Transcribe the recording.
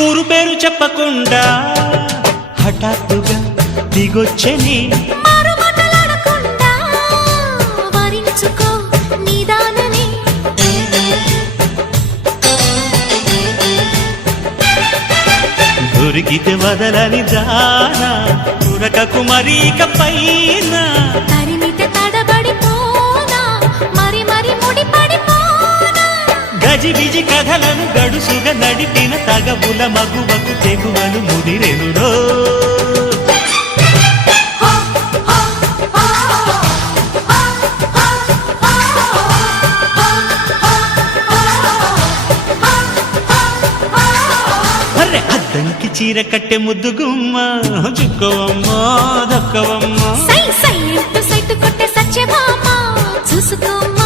ఊరు పేరు చెప్పకుండా హఠాత్తుగా దిగొచ్చని దొరికితే వదలని జానా ఉరకకు మరీక పైన తరిమితే తడబడిపోనా మరి మరి ముడిపడిపోనా గజిబిజి కథలను గడుసుగా నడిపిన తగబుల మగువకు తెగువలు ముదిరెనురో అద్దంకి చీర కట్టె ముద్దుగుమ్మ చుక్కవమ్మా దక్కవమ్మా సై సై సైటు కొట్టే సత్యభామ చూసుకోమ్మా